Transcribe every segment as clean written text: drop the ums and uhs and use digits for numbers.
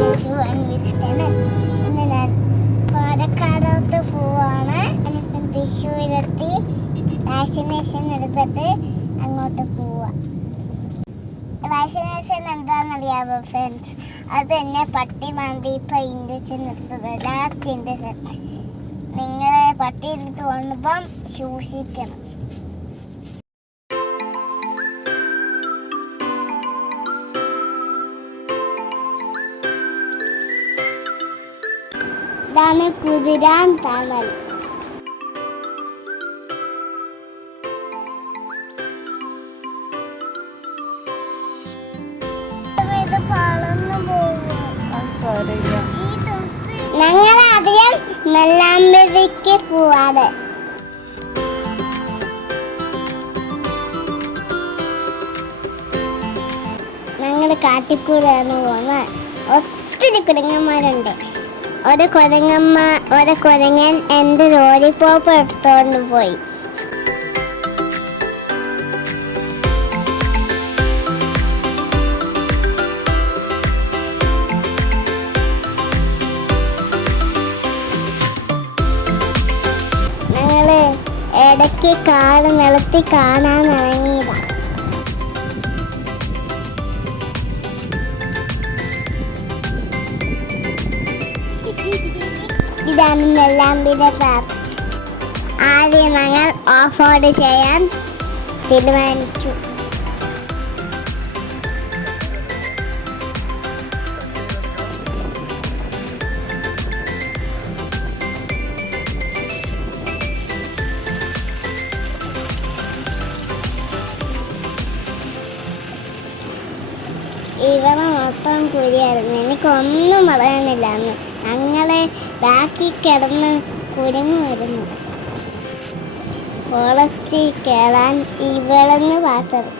ഇന്ന് ഞാൻ പാലക്കാടോട്ട് പോവാണ്. എനിപ്പം തൃശ്ശൂരെത്തി വാക്സിനേഷൻ എടുത്തിട്ട് അങ്ങോട്ട് പോവാം. വാക്സിനേഷൻ എന്താണെന്നറിയാമോ ഫ്രണ്ട്സ്? അത് എന്നെ പട്ടി മാന്തി ഇപ്പം ഇഞ്ചക്ഷൻ എടുത്തത്, ലാസ്റ്റ് ഇഞ്ചക്ഷൻ. നിങ്ങളെ പട്ടി എടുത്ത് കൊണ്ടുമ്പം സൂക്ഷിക്കണം. ഇതാണ് കുതിരാൻ തണൽ. ഞങ്ങൾ ആദ്യം നെല്ലാമ്പതിക്ക് പോവാണ്. ഞങ്ങൾ കാട്ടിക്കൂടെയാണ് പോകുന്നത്. ഒത്തിരി കുരങ്ങന്മാരുണ്ട്. ഒരു കുരങ്ങൻ എൻ്റെ ലോലിപോപ്പ് എടുത്തോണ്ട് പോയി. ഞങ്ങള് ഇടയ്ക്ക് കാട് നിലത്തി കാണാൻ ഇറങ്ങിയതാണ്. ഇതാണ് നെല്ലാമ്പിന്റെ ട്രാപ്പ്. ആദ്യം ഞങ്ങൾ ഓഫ് റോഡ് ചെയ്യാൻ തീരുമാനിച്ചു. ഇവിടെ മൊത്തം കുഴിയായിരുന്നു. എനിക്കൊന്നും പറയാനില്ല. അന്ന് ഞങ്ങളെ ബാക്കി കിടന്ന് കുരങ്ങ് വരുന്നു. ഫോറസ്റ്റ് കയറാൻ ഇവിടുന്ന് പാസത്.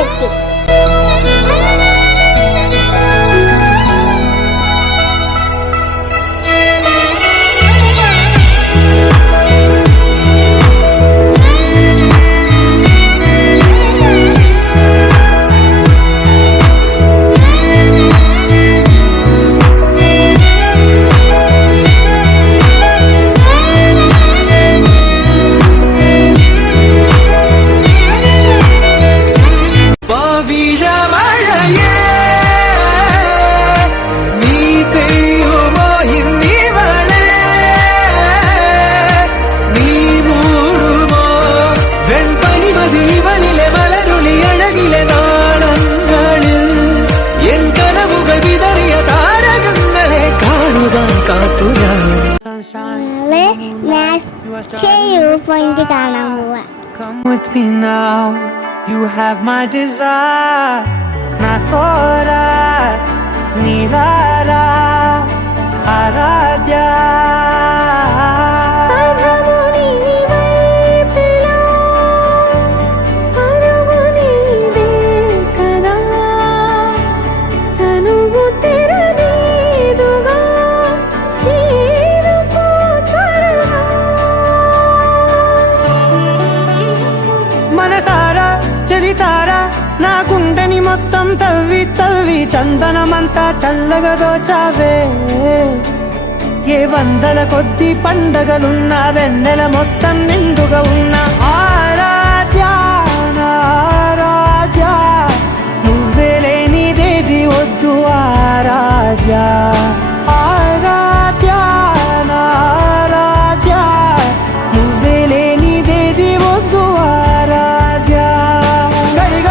എത്തി. Come with me now, you have my desire. Natora, Nilara, Aradya. నా గుండెని మొత్తం తవ్వి తవ్వి చందనమంతా చల్లగా దోచావే. ఏ వందల కొద్ది పండగలున్నా వెన్నెల మొత్తం నిండుగా ఉన్న ఆరాధ్య ఆరాధ్య, నువ్వే లేనిదేది వద్దు ఆరాధ్య ఆరాధ్య ఆరాధ్య, నువ్వే లేనిదేది వద్దు ఆరాధ్య. గరిగ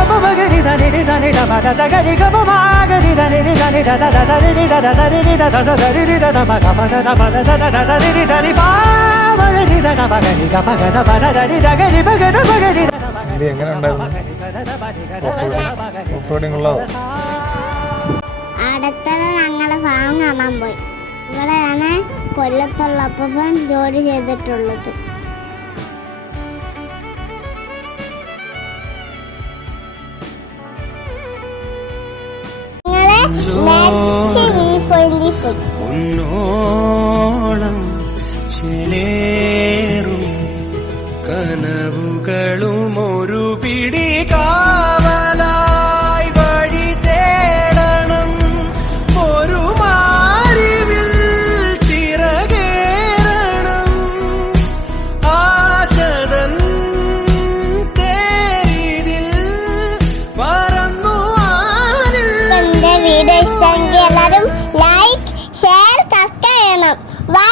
എങ്ങനെ ഉണ്ടായിരുന്നു ഓഫ് റോഡിംഗ് ഉള്ളതോ? അടുത്തത് ഞങ്ങള് ഫാം കാണാൻ പോയി. ഇവിടെയാണ് കൊല്ലത്തുള്ള അപ്പൻ ജോലി ചെയ്തിട്ടുള്ളത്. പൊന്നോളം ചിലേറും കനവുകളും ഒരു പിടി കാവലായി വഴി തേടണം. ഒരു മാറിവിൽ ചിറകേറണം. ആശതൻ തേരിതിൽ പറന്നു ആനിൽ. എന്റെ വീഡിയോ ഇഷ്ടമെങ്കിൽ എല്ലാവരും ലൈക്ക്, ഷെയർ, സബ്സ്ക്രൈബ് ചെയ്യണം. ബൈ.